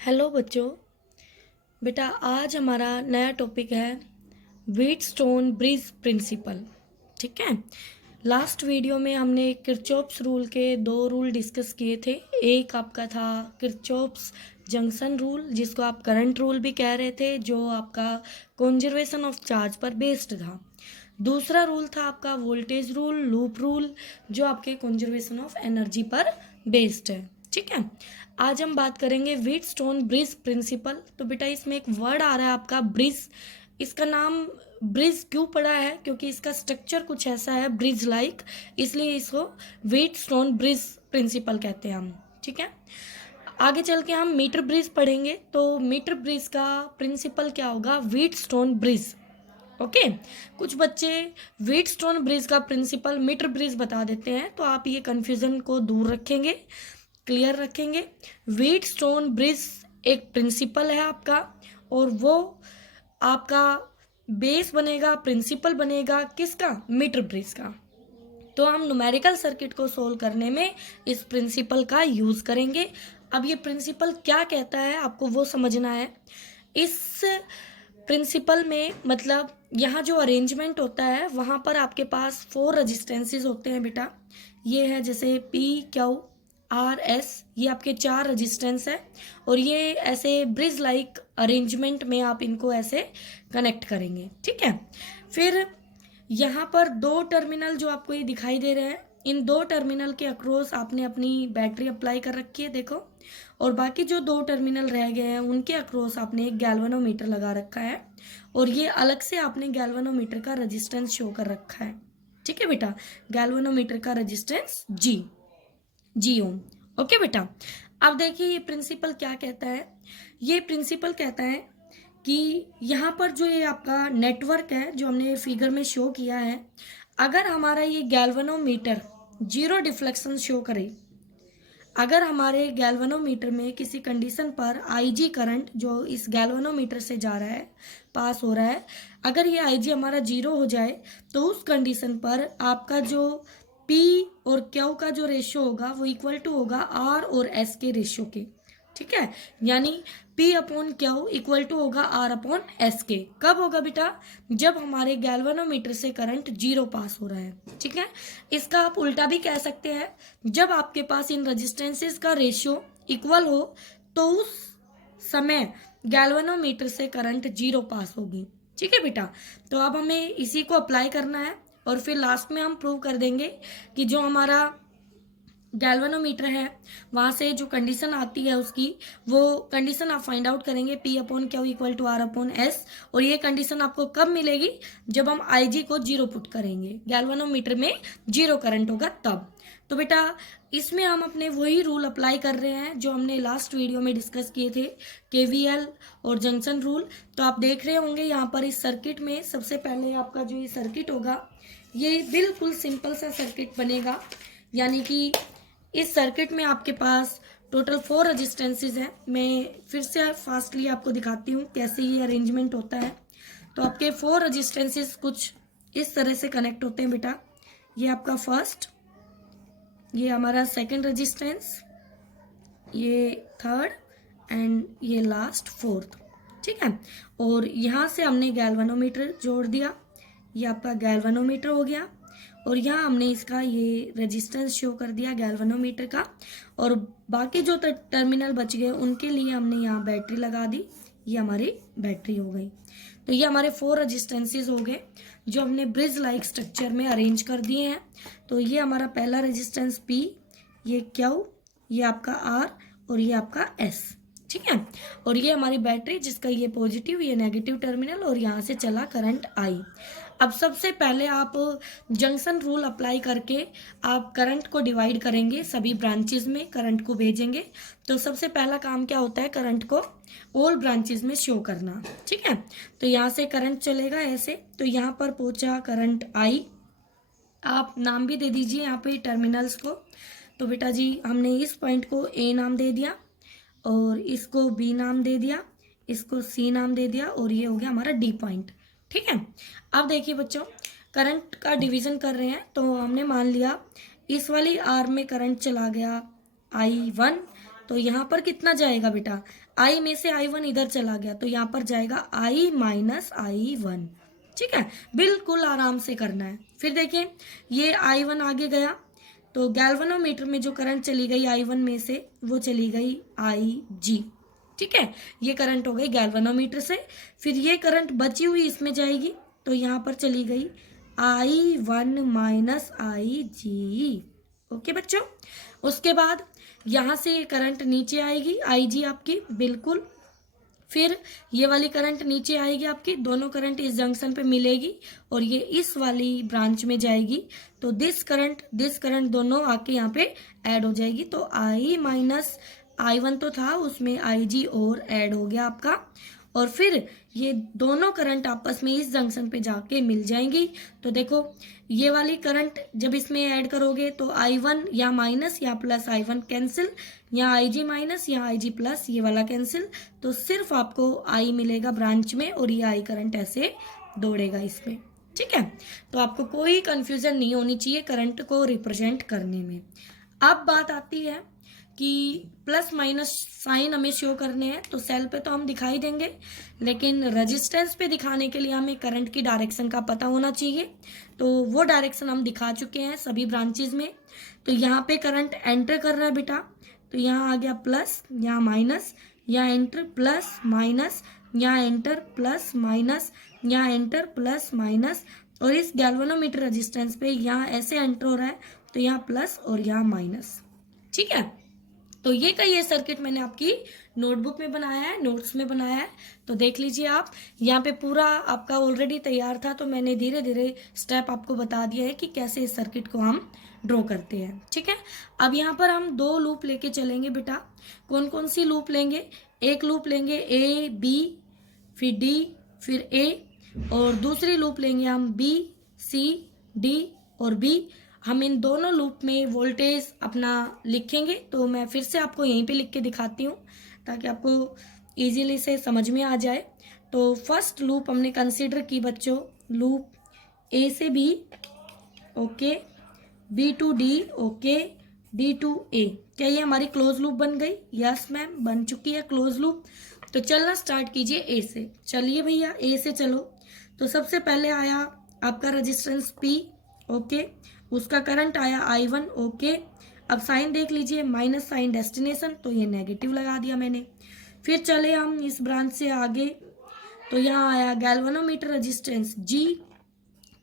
Hello बच्चों। बेटा आज हमारा नया टॉपिक है व्हीटस्टोन ब्रिज प्रिंसिपल। ठीक है। लास्ट वीडियो में हमने किरचॉप्स रूल के दो रूल डिस्कस किए थे। एक आपका था किरचॉप्स जंक्शन रूल, जिसको आप करंट रूल भी कह रहे थे, जो आपका कंजर्वेशन ऑफ चार्ज पर बेस्ड था। दूसरा रूल था आपका वोल्टेज रूल, लूप रूल, जो आपके कंजर्वेशन ऑफ एनर्जी पर बेस्ड है। ठीक है। आज हम बात करेंगे व्हीटस्टोन ब्रिज प्रिंसिपल। तो बेटा इसमें एक वर्ड आ रहा है आपका ब्रिज। इसका नाम ब्रिज क्यों पड़ा है? क्योंकि इसका स्ट्रक्चर कुछ ऐसा है ब्रिज लाइक, इसलिए इसको व्हीटस्टोन ब्रिज प्रिंसिपल कहते हैं हम। ठीक है। आगे चल के हम मीटर ब्रिज पढ़ेंगे। तो मीटर ब्रिज का प्रिंसिपल क्या होगा? Wheatstone bridge. ओके। कुछ बच्चे व्हीटस्टोन ब्रिज का प्रिंसिपल मीटर ब्रिज बता देते हैं, तो आप ये कंफ्यूजन को दूर रखेंगे, क्लियर रखेंगे। व्हीटस्टोन ब्रिज एक प्रिंसिपल है आपका, और वो आपका बेस बनेगा, प्रिंसिपल बनेगा किसका? मीटर ब्रिज का। तो हम न्यूमेरिकल सर्किट को सोल्व करने में इस प्रिंसिपल का यूज करेंगे। अब ये प्रिंसिपल क्या कहता है आपको वो समझना है। इस प्रिंसिपल में मतलब यहाँ जो अरेंजमेंट होता है वहाँ पर आपके पास 4 रजिस्टेंसेस होते हैं बेटा। ये है जैसे P Q R S, ये आपके 4 रजिस्टेंस है, और ये ऐसे ब्रिज लाइक अरेंजमेंट में आप इनको ऐसे कनेक्ट करेंगे। ठीक है। फिर यहाँ पर 2 टर्मिनल जो आपको ये दिखाई दे रहे हैं, इन 2 टर्मिनल के अक्रॉस आपने अपनी बैटरी अप्लाई कर रखी है, देखो। और बाकी जो 2 टर्मिनल रह गए हैं उनके अक्रॉस आपने एक गैल्वेनोमीटर लगा रखा है, और ये अलग से आपने गैल्वेनोमीटर का रेजिस्टेंस शो कर रखा है। ठीक है बेटा। गैल्वेनोमीटर का रेजिस्टेंस जी ओम। ओके बेटा। अब देखिए ये प्रिंसिपल क्या कहता है। ये प्रिंसिपल कहता है कि यहाँ पर जो ये आपका नेटवर्क है जो हमने फिगर में शो किया है, अगर हमारा ये गैल्वेनोमीटर जीरो डिफ्लेक्शन शो करे, अगर हमारे गैल्वेनोमीटर में किसी कंडीशन पर आईजी करंट जो इस गैल्वेनोमीटर से जा रहा है, पास हो रहा है, अगर ये आईजी हमारा जीरो हो जाए, तो उस कंडीशन पर आपका जो पी और क्यू का जो रेशियो होगा वो इक्वल टू होगा आर और एस के रेशियो के। ठीक है। यानी P upon Q equal to होगा R अपॉन एस के। कब होगा बेटा? जब हमारे गैल्वेनोमीटर से करंट जीरो पास हो रहा है। ठीक है। इसका आप उल्टा भी कह सकते हैं, जब आपके पास इन रजिस्टेंसेस का रेशियो इक्वल हो तो उस समय गैल्वेनोमीटर से करंट जीरो पास होगी। ठीक है बेटा। तो अब हमें इसी को अप्लाई करना है, और फिर लास्ट में हम प्रूव कर देंगे कि जो हमारा गैल्वेनोमीटर है वहाँ से जो कंडीशन आती है उसकी, वो कंडीशन आप फाइंड आउट करेंगे P upon Q equal to R upon S. और ये कंडीशन आपको कब मिलेगी? जब हम IG को जीरो पुट करेंगे, गैल्वेनोमीटर में जीरो करंट होगा तब। तो बेटा इसमें हम अपने वही रूल अप्लाई कर रहे हैं जो हमने लास्ट वीडियो में डिस्कस किए थे, KVL और जंक्शन रूल। तो आप देख रहे होंगे यहाँ पर इस सर्किट में सबसे पहले आपका जो ये सर्किट होगा, ये बिल्कुल सिंपल सा सर्किट बनेगा। यानी कि इस सर्किट में आपके पास टोटल 4 रजिस्टेंसेज हैं। मैं फिर से फास्टली आपको दिखाती हूँ कैसे ये अरेंजमेंट होता है। तो आपके 4 रजिस्टेंसेज कुछ इस तरह से कनेक्ट होते हैं बेटा। ये आपका फर्स्ट, ये हमारा सेकंड रजिस्टेंस, ये थर्ड, एंड ये लास्ट फोर्थ। ठीक है। और यहाँ से हमने गैल्वेनोमीटर जोड़ दिया, ये आपका गैल्वेनोमीटर हो गया। और यहाँ हमने इसका ये रेजिस्टेंस शो कर दिया गैल्वेनोमीटर का, और बाकी जो टर्मिनल बच गए उनके लिए हमने यहाँ बैटरी लगा दी, ये हमारी बैटरी हो गई। तो ये हमारे 4 रजिस्टेंसेस हो गए जो हमने ब्रिज लाइक स्ट्रक्चर में अरेंज कर दिए हैं। तो ये हमारा पहला रेजिस्टेंस P, ये Q, ये आपका R, और ये आपका S। ठीक है। और ये हमारी बैटरी जिसका ये पॉजिटिव ये नेगेटिव टर्मिनल, और यहाँ से चला करंट I। अब सबसे पहले आप जंक्शन रूल अप्लाई करके आप करंट को डिवाइड करेंगे, सभी ब्रांचेज में करंट को भेजेंगे। तो सबसे पहला काम क्या होता है? करंट को ऑल ब्रांचेज में शो करना। ठीक है। तो यहाँ से करंट चलेगा ऐसे, तो यहाँ पर पहुंचा करंट I। आप नाम भी दे दीजिए यहाँ पे टर्मिनल्स को। तो बेटा जी हमने इस पॉइंट को A नाम दे दिया, और इसको B नाम दे दिया, इसको C नाम दे दिया, और ये हो गया हमारा D पॉइंट। ठीक है। अब देखिए बच्चों, करंट का डिवीजन कर रहे हैं, तो हमने मान लिया इस वाली आर्म में करंट चला गया I1, तो यहाँ पर कितना जाएगा बेटा, I में से I1 इधर चला गया तो यहाँ पर जाएगा I माइनस I1। ठीक है, बिल्कुल आराम से करना है। फिर देखिए ये I1 आगे गया तो गैल्वेनोमीटर में जो करंट चली गई I1 में से वो चली गई IG। ठीक है, ये करंट हो गई गैल्वेनोमीटर से। फिर ये करंट बची हुई इसमें जाएगी तो यहाँ पर चली गई I1 माइनस IG। ओके बच्चों, उसके बाद यहाँ से ये करंट नीचे आएगी IG आपकी बिल्कुल। फिर ये वाली करंट नीचे आएगी आपकी, दोनों करंट इस जंक्शन पे मिलेगी और ये इस वाली ब्रांच में जाएगी तो दिस करंट दोनों आके यहाँ पे ऐड हो जाएगी। तो I माइनस I1 तो था उसमें IG और ऐड हो गया आपका, और फिर ये दोनों करंट आपस में इस जंक्शन पे जाके मिल जाएंगी। तो देखो ये वाली करंट जब इसमें ऐड करोगे तो I1 या माइनस या प्लस I1 कैंसिल, या IG माइनस या IG प्लस ये वाला कैंसिल, तो सिर्फ आपको I मिलेगा ब्रांच में और ये I करंट ऐसे दौड़ेगा इसमें। ठीक है, तो आपको कोई कंफ्यूजन नहीं होनी चाहिए करंट को रिप्रेजेंट करने में। अब बात आती है कि प्लस माइनस साइन हमें शो करने हैं तो सेल पे तो हम दिखाई देंगे, लेकिन रेजिस्टेंस पे दिखाने के लिए हमें करंट की डायरेक्शन का पता होना चाहिए। तो वो डायरेक्शन हम दिखा चुके हैं सभी ब्रांचेज में। तो यहाँ पे करंट एंटर कर रहा है बेटा, तो यहाँ आ गया प्लस, यहाँ माइनस, यहाँ एंटर प्लस माइनस, यहाँ एंटर प्लस माइनस, यहाँ एंटर प्लस माइनस, और इस गैल्वेनोमीटर रेजिस्टेंस पे यहाँ ऐसे एंटर हो रहा है तो यहाँ प्लस और यहाँ माइनस। ठीक है, तो ये का ये सर्किट मैंने आपकी नोटबुक में बनाया है, नोट्स में बनाया है, तो देख लीजिए आप। यहाँ पे पूरा आपका ऑलरेडी तैयार था तो मैंने धीरे धीरे स्टेप आपको बता दिया है कि कैसे इस सर्किट को हम ड्रॉ करते हैं। ठीक है, अब यहाँ पर हम दो लूप लेके चलेंगे बेटा। कौन कौन सी लूप लेंगे, एक लूप लेंगे A B फिर D फिर A, और दूसरी लूप लेंगे हम B C D और B। हम इन दोनों लूप में वोल्टेज अपना लिखेंगे, तो मैं फिर से आपको यहीं पे लिख के दिखाती हूँ ताकि आपको इजीली से समझ में आ जाए। तो फर्स्ट लूप हमने कंसीडर की बच्चों, लूप A से B, okay, B to D, okay, D to A। क्या ये हमारी क्लोज लूप बन गई? यस मैम, बन चुकी है क्लोज लूप। तो चलना स्टार्ट कीजिए A से। चलिए भैया A से चलो। तो सबसे पहले आया आपका रेजिस्टेंस P, ओके, उसका करंट आया I1, ओके। अब साइन देख लीजिए, माइनस साइन डेस्टिनेशन, तो ये नेगेटिव लगा दिया मैंने। फिर चले हम इस ब्रांच से आगे, तो यहाँ आया गैल्वेनोमीटर रेजिस्टेंस G।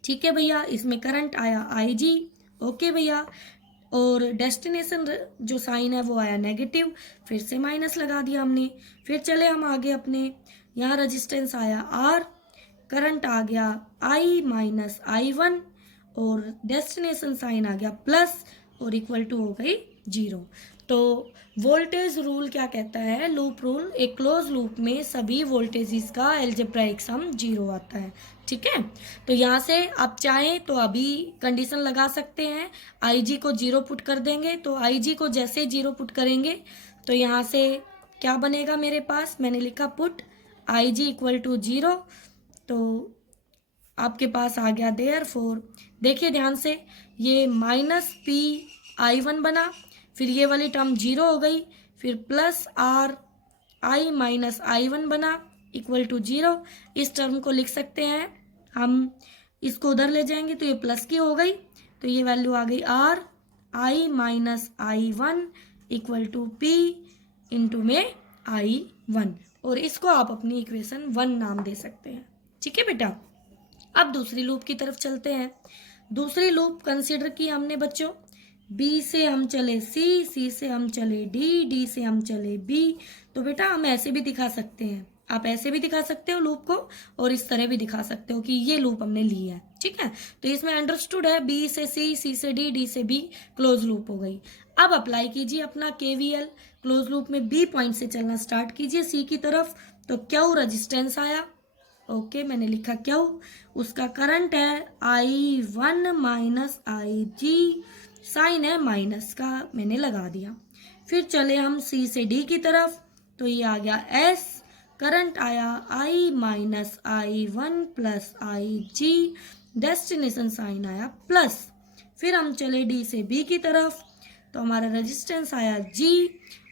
ठीक है भैया, इसमें करंट आया IG, ओके भैया, और डेस्टिनेशन जो साइन है वो आया नेगेटिव, फिर से माइनस लगा दिया हमने। फिर चले हम आगे अपने, यहाँ रेजिस्टेंस आया R, करंट आ गया I माइनस I1, और डेस्टिनेशन साइन आ गया प्लस, और इक्वल टू हो गई 0। तो वोल्टेज रूल क्या कहता है, लूप रूल, एक क्लोज लूप में सभी वोल्टेजेस का अलजेब्राइक सम 0 आता है। ठीक है, तो यहाँ से आप चाहें तो अभी कंडीशन लगा सकते हैं, IG को 0 पुट कर देंगे। तो IG को जैसे 0 पुट करेंगे तो यहाँ से क्या बनेगा मेरे पास, मैंने लिखा पुट IG इक्वल टू 0, तो आपके पास आ गया देयरफॉर। देखिए ध्यान से, ये माइनस PI1 बना, फिर ये वाली टर्म 0 हो गई, फिर प्लस RI माइनस I1 बना इक्वल टू 0। इस टर्म को लिख सकते हैं हम, इसको उधर ले जाएंगे तो ये प्लस की हो गई, तो ये वैल्यू आ गई RI minus I1 equal to P into में I1, और इसको आप अपनी इक्वेशन 1 नाम दे सकते हैं। ठीक है बेटा, अब दूसरी लूप की तरफ चलते हैं। दूसरी लूप कंसीडर की हमने बच्चों, B से हम चले C से हम चले D से हम चले B। तो बेटा हम ऐसे भी दिखा सकते हैं, आप ऐसे भी दिखा सकते हो लूप को, और इस तरह भी दिखा सकते हो कि ये लूप हमने ली है। ठीक है, तो इसमें अंडरस्टूड है B से C से D से B, क्लोज लूप हो गई। अब अप्लाई कीजिए अपना KVL, क्लोज लूप में B पॉइंट से चलना स्टार्ट कीजिए C की तरफ। तो Q रेजिस्टेंस आया, ओके, मैंने लिखा Q, उसका करंट है I1 माइनस IG, साइन है माइनस का, मैंने लगा दिया। फिर चले हम C से D की तरफ, तो ये आ गया S, करंट आया I minus I1 plus IG, destination sign आया प्लस। फिर हम चले D से B की तरफ, तो हमारा रेजिस्टेंस आया G,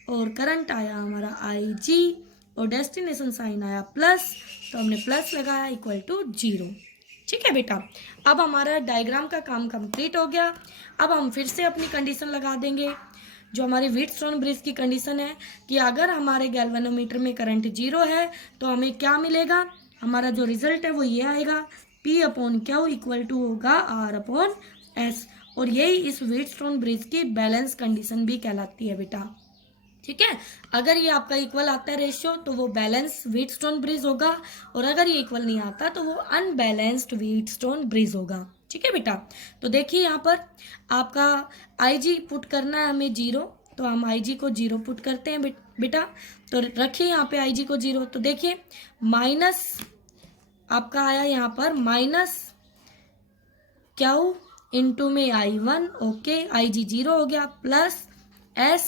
और करंट आया हमारा IG और डेस्टिनेशन साइन आया प्लस, तो हमने प्लस लगाया इक्वल टू 0। ठीक है बेटा, अब हमारा डायग्राम का काम कंप्लीट हो गया। अब हम फिर से अपनी कंडीशन लगा देंगे, जो हमारी व्हीटस्टोन ब्रिज की कंडीशन है कि अगर हमारे गैल्वेनोमीटर में करंट 0 है तो हमें क्या मिलेगा, हमारा जो रिजल्ट है वो ये आएगा, P/Q इक्वल टू होगा R/S। और यही इस व्हीटस्टोन ब्रिज की बैलेंस कंडीशन भी कहलाती है बेटा। ठीक है, अगर ये आपका इक्वल आता है रेशियो तो वो बैलेंस व्हीटस्टोन ब्रिज होगा, और अगर ये इक्वल नहीं आता तो वो अनबैलेंस्ड व्हीटस्टोन ब्रिज होगा। ठीक है बेटा, तो देखिए यहाँ पर आपका IG पुट करना है हमें 0, तो हम IG को 0 पुट करते हैं बेटा। तो रखिए यहाँ पे IG को 0, तो देखिए माइनस आपका आया यहाँ पर माइनस Q इंटू में I1, ओके, IG 0 हो गया, प्लस S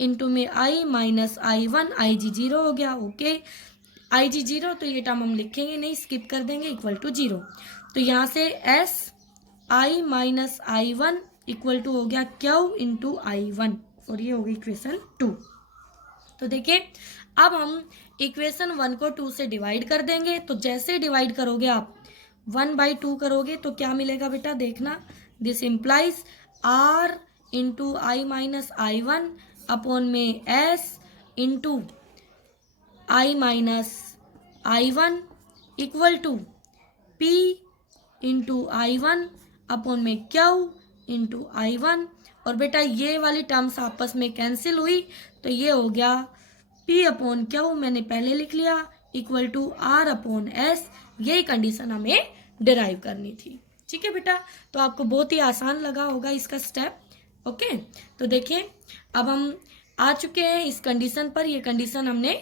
इंटू में I माइनस I1, IG 0 हो गया, ओके, IG 0, तो ये टर्म हम लिखेंगे नहीं, स्किप कर देंगे, इक्वल टू 0। तो यहाँ से S I minus I1 equal to हो गया Q इंटू I1, और ये होगी इक्वेशन 2। तो देखिए अब हम इक्वेशन 1 को 2 से डिवाइड कर देंगे। तो जैसे डिवाइड करोगे आप 1/2 करोगे तो क्या मिलेगा बेटा, देखना, this implies R into I minus I1 upon में S into I minus I1 equal to P into I1 upon में Q इंटू I1। और बेटा ये वाली टर्म्स आपस में कैंसिल हुई, तो ये हो गया P/Q, मैंने पहले लिख लिया, इक्वल टू R/S। यही कंडीशन हमें डिराइव करनी थी। ठीक है बेटा, तो आपको बहुत ही आसान लगा होगा इसका स्टेप। ओके, तो देखिए अब हम आ चुके हैं इस कंडीशन पर, ये कंडीशन हमने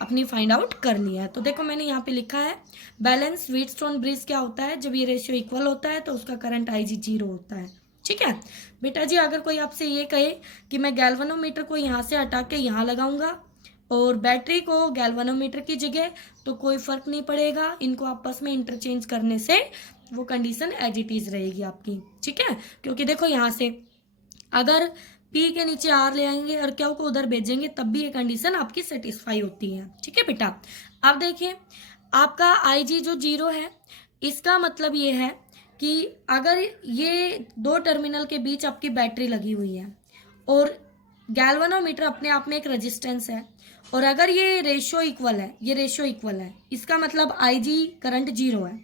अपनी फाइंड आउट करनी है। तो देखो मैंने यहाँ पे लिखा है बैलेंस व्हीटस्टोन ब्रिज क्या होता है, जब ये रेशियो इक्वल होता है तो उसका करंट IG 0 होता है। ठीक है बेटा जी, अगर कोई आपसे ये कहे कि मैं गैल्वेनोमीटर को यहाँ से हटा के यहाँ लगाऊंगा और बैटरी को गैल्वेनोमीटर की जगह, तो कोई फर्क नहीं पड़ेगा, इनको आपस में इंटरचेंज करने से वो कंडीशन एज इट इज रहेगी आपकी। ठीक है, क्योंकि देखो यहाँ से अगर P के नीचे R ले आएंगे और Q को उधर भेजेंगे तब भी ये कंडीशन आपकी सेटिस्फाई होती है। ठीक है बेटा, अब देखिए आपका IG जो 0 है, इसका मतलब ये है कि अगर ये दो टर्मिनल के बीच आपकी बैटरी लगी हुई है और गैल्वेनोमीटर अपने आप में एक रेजिस्टेंस है, और अगर ये रेशियो इक्वल है, ये रेशियो इक्वल है, इसका मतलब IG करंट 0 है।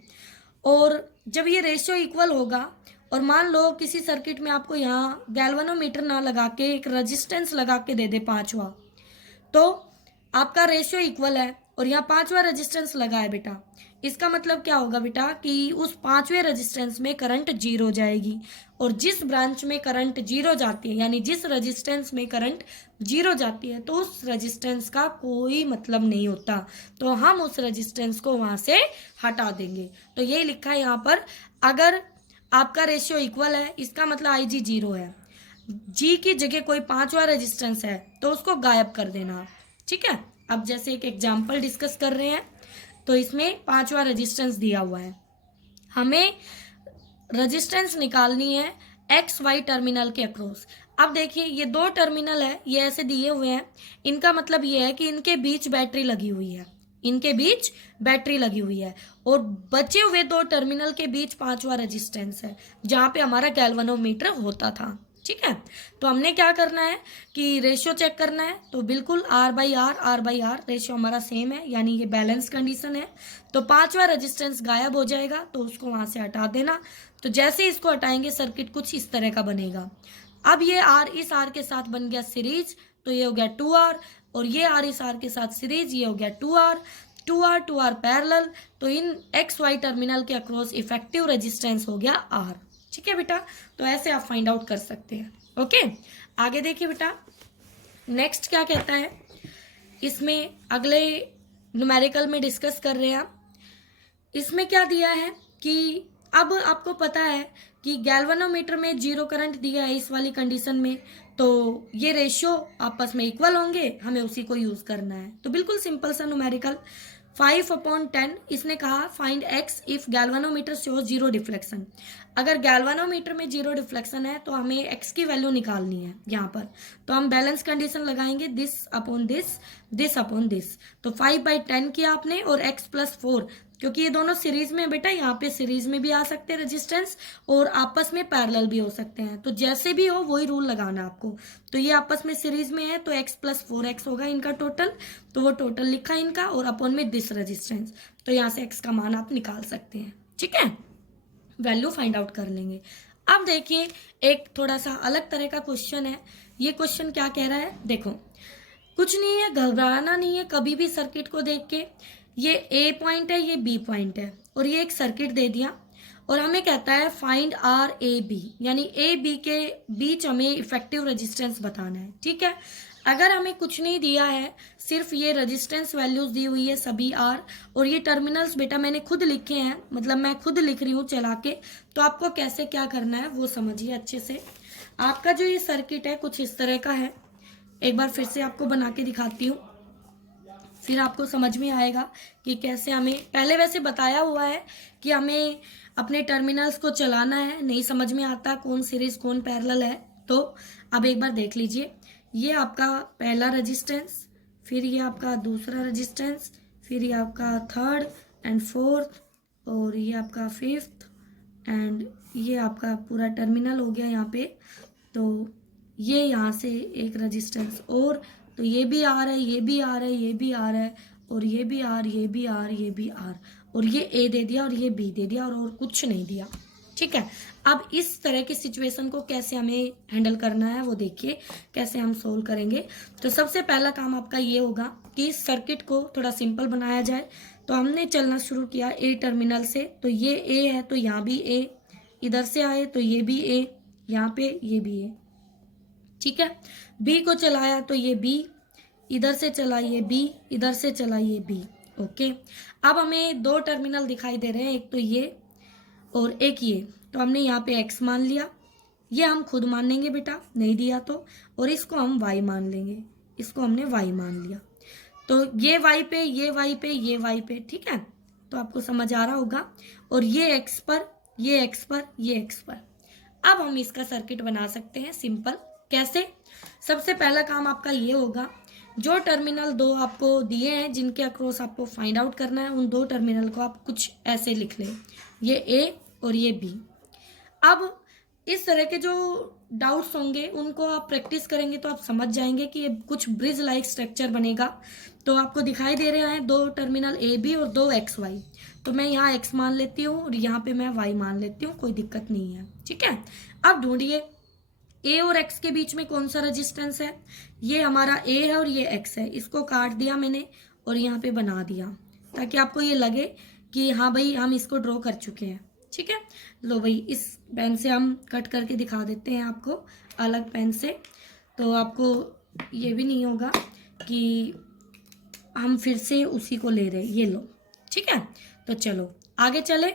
और जब ये रेशियो इक्वल होगा और मान लो किसी सर्किट में आपको यहाँ गैल्वेनोमीटर ना लगा के एक रेजिस्टेंस लगा के दे दे 5वां, तो आपका रेशियो इक्वल है और यहाँ 5वां रेजिस्टेंस लगा है बेटा, इसका मतलब क्या होगा बेटा कि उस 5वें रेजिस्टेंस में करंट 0 जाएगी, और जिस ब्रांच में करंट 0 जाती है, यानी जिस रेजिस्टेंस में करंट 0 जाती है, तो उस रेजिस्टेंस का कोई मतलब नहीं होता, तो हम उस रेजिस्टेंस को वहां से हटा देंगे। तो ये लिखा है यहाँ पर, अगर आपका रेशियो इक्वल है इसका मतलब IG 0 है, G की जगह कोई 5वां रेजिस्टेंस है तो उसको गायब कर देना। ठीक है, अब जैसे एक एग्जाम्पल डिस्कस कर रहे हैं, तो इसमें 5वां रेजिस्टेंस दिया हुआ है, हमें रेजिस्टेंस निकालनी है XY टर्मिनल के अक्रॉस। अब देखिए ये दो टर्मिनल है, ये ऐसे दिए हुए हैं, इनका मतलब ये है कि इनके बीच बैटरी लगी हुई है, इनके बीच बैटरी लगी हुई है, और बचे हुए दो टर्मिनल के बीच 5वां रेजिस्टेंस है जहां पे हमारा गैल्वेनोमीटर होता था। ठीक है, तो हमने क्या करना है कि रेशियो चेक करना है, तो बिल्कुल R/R रेशियो हमारा सेम है, यानी ये बैलेंस कंडीशन है, तो 5वां रेजिस्टेंस गायब हो जाएगा, तो उसको वहां से हटा देना। तो जैसे इसको हटाएंगे सर्किट कुछ इस तरह का बनेगा। अब ये R इस R के साथ बन गया सीरीज, तो ये हो गया 2R, और ये R इस R के साथ सीरीज, ये हो गया 2R पैरेलल, तो इन XY टर्मिनल के अक्रॉस इफेक्टिव रेजिस्टेंस हो गया R। ठीक है बेटा, तो ऐसे आप फाइंड आउट कर सकते हैं। ओके, आगे देखिए बेटा नेक्स्ट क्या कहता है, इसमें अगले न्यूमेरिकल में डिस्कस कर रहे हैं आप। इसमें क्या दिया है कि अब आपको पता है कि गैल्वेनोमीटर में 0 करंट दिया है इस वाली कंडीशन में, तो ये रेशियो आपस में इक्वल होंगे, हमें उसी को यूज करना है। तो बिल्कुल सिंपल सा न्यूमेरिकल, 5/10 इसने कहा find x if galvanometer shows zero deflection. अगर गैल्वानोमीटर में जीरो डिफ्लेक्शन है तो हमें एक्स की वैल्यू निकालनी है यहाँ पर। तो हम बैलेंस कंडीशन लगाएंगे, this upon this, this upon this. तो 5/10 किया आपने और x प्लस 4, क्योंकि ये दोनों सीरीज में है बेटा, यहाँ पे सीरीज में भी आ सकते हैं रेजिस्टेंस और आपस में पैरेलल भी हो सकते हैं। तो जैसे भी हो वही रूल लगाना आपको। तो ये आपस में सीरीज में है तो x प्लस 4x होगा इनका टोटल। तो वो टोटल लिखा इनका और अपॉन में दिस रेजिस्टेंस। तो यहाँ से x का मान आप निकाल सकते हैं। ठीक है, वैल्यू फाइंड आउट कर लेंगे। अब देखिए एक थोड़ा सा अलग तरह का क्वेश्चन है। ये क्वेश्चन क्या कह रहा है, देखो कुछ नहीं है, घबराना नहीं है कभी भी सर्किट को देख के। ये ए पॉइंट है, ये बी पॉइंट है और ये एक सर्किट दे दिया और हमें कहता है फाइंड आर ए बी, यानी ए बी के बीच हमें इफेक्टिव रेजिस्टेंस बताना है। ठीक है, अगर हमें कुछ नहीं दिया है, सिर्फ ये रेजिस्टेंस वैल्यूज दी हुई है सभी आर, और ये टर्मिनल्स बेटा मैंने खुद लिखे हैं, मतलब मैं खुद लिख रही हूँ चला के। तो आपको कैसे क्या करना है वो समझिए अच्छे से। आपका जो ये सर्किट है कुछ इस तरह का है, एक बार फिर से आपको बना के दिखाती हूँ, फिर आपको समझ में आएगा कि कैसे हमें, पहले वैसे बताया हुआ है कि हमें अपने टर्मिनल्स को चलाना है, नहीं समझ में आता कौन सीरीज कौन पैरेलल है। तो अब एक बार देख लीजिए, ये आपका पहला रेजिस्टेंस, फिर ये आपका दूसरा रेजिस्टेंस, फिर ये आपका थर्ड एंड फोर्थ, और ये आपका फिफ्थ, एंड ये आपका पूरा टर्मिनल हो गया यहाँ पे। तो ये यहाँ से एक रेजिस्टेंस और, तो ये भी आ रहा है, ये भी आ रहा है, ये भी आ रहा है, और ये भी आर, ये भी आर, ये भी आर, और ये ए दे दिया और ये बी दे दिया और कुछ नहीं दिया। ठीक है, अब इस तरह की सिचुएशन को कैसे हमें हैंडल करना है वो देखिए कैसे हम सोल्व करेंगे। तो सबसे पहला काम आपका ये होगा कि इस सर्किट को थोड़ा सिंपल बनाया जाए। तो हमने चलना शुरू किया ए टर्मिनल से, तो ये ए है तो यहाँ भी ए, इधर से आए तो ये भी ए, यहाँ पे ये भी ए। ठीक है, बी को चलाया तो ये बी, इधर से चला ये बी, इधर से चला ये बी। ओके, अब हमें दो टर्मिनल दिखाई दे रहे हैं, एक तो ये और एक ये। तो हमने यहाँ पे x मान लिया, ये हम खुद मान लेंगे बेटा, नहीं दिया तो, और इसको हम y मान लेंगे, इसको हमने y मान लिया। तो ये y पे, ये y पे, ये y पे। ठीक है, तो आपको समझ आ रहा होगा। और ये x पर, ये x पर, ये x पर। अब हम इसका सर्किट बना सकते हैं सिंपल। कैसे? सबसे पहला काम आपका ये होगा, जो टर्मिनल दो आपको दिए हैं जिनके अक्रॉस आपको फाइंड आउट करना है, उन दो टर्मिनल को आप कुछ ऐसे लिख लें, ये ए और ये बी। अब इस तरह के जो डाउट्स होंगे उनको आप प्रैक्टिस करेंगे तो आप समझ जाएंगे कि ये कुछ ब्रिज लाइक स्ट्रक्चर बनेगा। तो आपको दिखाई दे रहे हैं दो टर्मिनल ए बी और दो एक्स वाई। तो मैं यहाँ एक्स मान लेती हूँ और यहाँ पे मैं वाई मान लेती हूँ, कोई दिक्कत नहीं है। ठीक है, अब ढूंढिए ए और एक्स के बीच में कौन सा रेजिस्टेंस है। ये हमारा ए है और ये एक्स है, इसको काट दिया मैंने और यहाँ पे बना दिया ताकि आपको ये लगे कि हाँ भाई हम इसको ड्रॉ कर चुके हैं। ठीक है, लो भाई इस पेन से हम कट करके दिखा देते हैं आपको अलग पेन से, तो आपको ये भी नहीं होगा कि हम फिर से उसी को ले रहे हैं। ये लो, ठीक है, तो चलो आगे चले।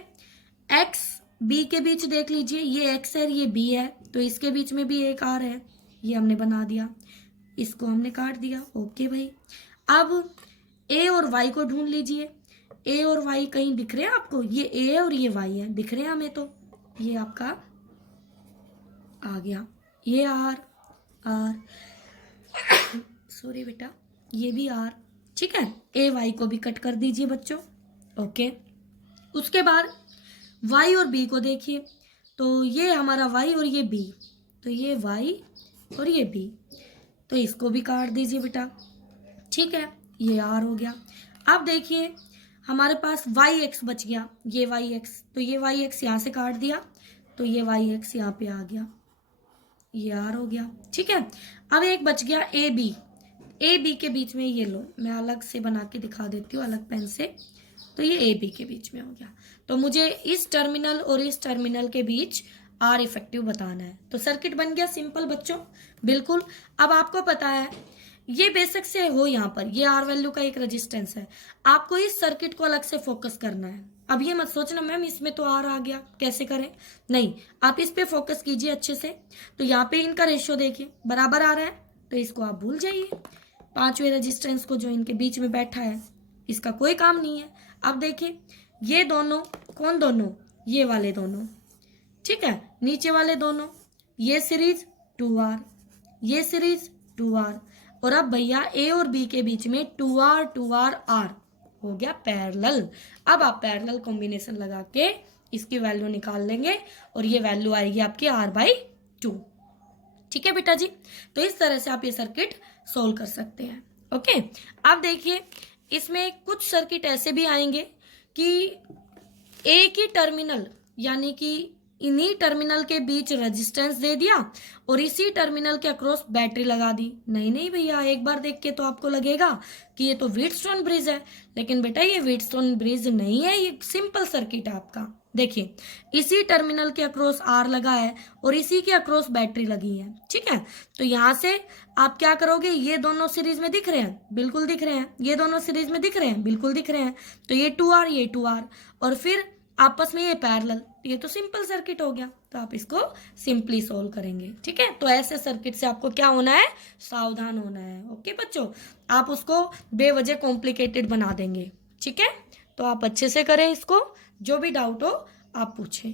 एक्स बी के बीच देख लीजिए, ये एक्स है ये बी है, तो इसके बीच में भी एक आर है, ये हमने बना दिया, इसको हमने काट दिया। ओके भाई, अब ए और वाई को ढूंढ लीजिए। ए और वाई कहीं दिख रहे हैं आपको? ये ए है और ये वाई है, दिख रहे हैं हमें? तो ये आपका आ गया, ये आर, आर सॉरी बेटा, ये भी आर। ठीक है, ए वाई को भी कट कर दीजिए बच्चों। ओके, उसके बाद वाई और बी को देखिए, तो ये हमारा वाई और ये बी, तो ये वाई और ये बी, तो इसको भी काट दीजिए बेटा। ठीक है, ये आर हो गया। अब देखिए हमारे पास वाई एक्स बच गया, ये वाई एक्स, तो ये वाई एक्स यहाँ से काट दिया, तो ये वाई एक्स यहाँ पे आ गया, ये आर हो गया। ठीक है, अब एक बच गया ए बी। ए बी के बीच में ये लो, मैं अलग से बना के दिखा देती हूँ अलग पेन से, तो ये ए बी के बीच में हो गया। तो मुझे इस टर्मिनल और इस टर्मिनल के बीच आर इफेक्टिव बताना है। तो सर्किट बन गया सिंपल बच्चों, बिल्कुल। अब आपको पता है ये बेसिक से हो, यहाँ पर ये आर वैल्यू का एक रेजिस्टेंस है, आपको इस सर्किट को अलग से फोकस करना है। अब ये मत सोचना मैम इसमें तो आर आ गया कैसे करें, नहीं, आप इस पे फोकस कीजिए अच्छे से। तो यहाँ पे इनका रेशियो देखिए बराबर आ रहा है, तो इसको आप भूल जाइए, पांचवें रेजिस्टेंस को जो इनके बीच में बैठा है, इसका कोई काम नहीं है। अब देखिए ये दोनों, कौन दोनों, ये वाले दोनों, ठीक है, नीचे वाले दोनों, ये सीरीज 2r, ये सीरीज 2r, और अब भैया ए और बी के बीच में 2r 2r r हो गया पैरेलल। अब आप पैरेलल कॉम्बिनेशन लगा के इसकी वैल्यू निकाल लेंगे और ये वैल्यू आएगी आपकी r/2। ठीक है बेटा जी, तो इस तरह से आप ये सर्किट सोल्व कर सकते हैं। ओके, अब देखिए इसमें कुछ सर्किट ऐसे भी आएंगे कि एक ही टर्मिनल, यानी कि इन्हीं टर्मिनल के बीच रेजिस्टेंस दे दिया और इसी टर्मिनल के अक्रॉस बैटरी लगा दी। नहीं नहीं भैया, एक बार देख के तो आपको लगेगा कि ये तो व्हीटस्टोन ब्रिज है, लेकिन बेटा ये व्हीटस्टोन ब्रिज नहीं है, ये सिंपल सर्किट है आपका। देखिए इसी टर्मिनल के अक्रॉस आर लगा है और इसी के अक्रॉस बैटरी लगी है, ठीक है। तो यहाँ से आप क्या करोगे, ये दोनों सीरीज में दिख रहे हैं, बिल्कुल दिख रहे हैं, ये दोनों सीरीज में दिख रहे हैं, बिल्कुल दिख रहे हैं, तो ये 2r ये 2r और फिर आपस में ये पैरेलल, ये तो सिंपल सर्किट हो गया। तो आप इसको सिंपली सोल्व करेंगे, ठीक है। तो ऐसे सर्किट से आपको क्या होना है, सावधान होना है। ओके बच्चों, आप उसको बेवजह कॉम्प्लिकेटेड बना देंगे, ठीक है। तो आप अच्छे से करें इसको, जो भी डाउट हो आप पूछें।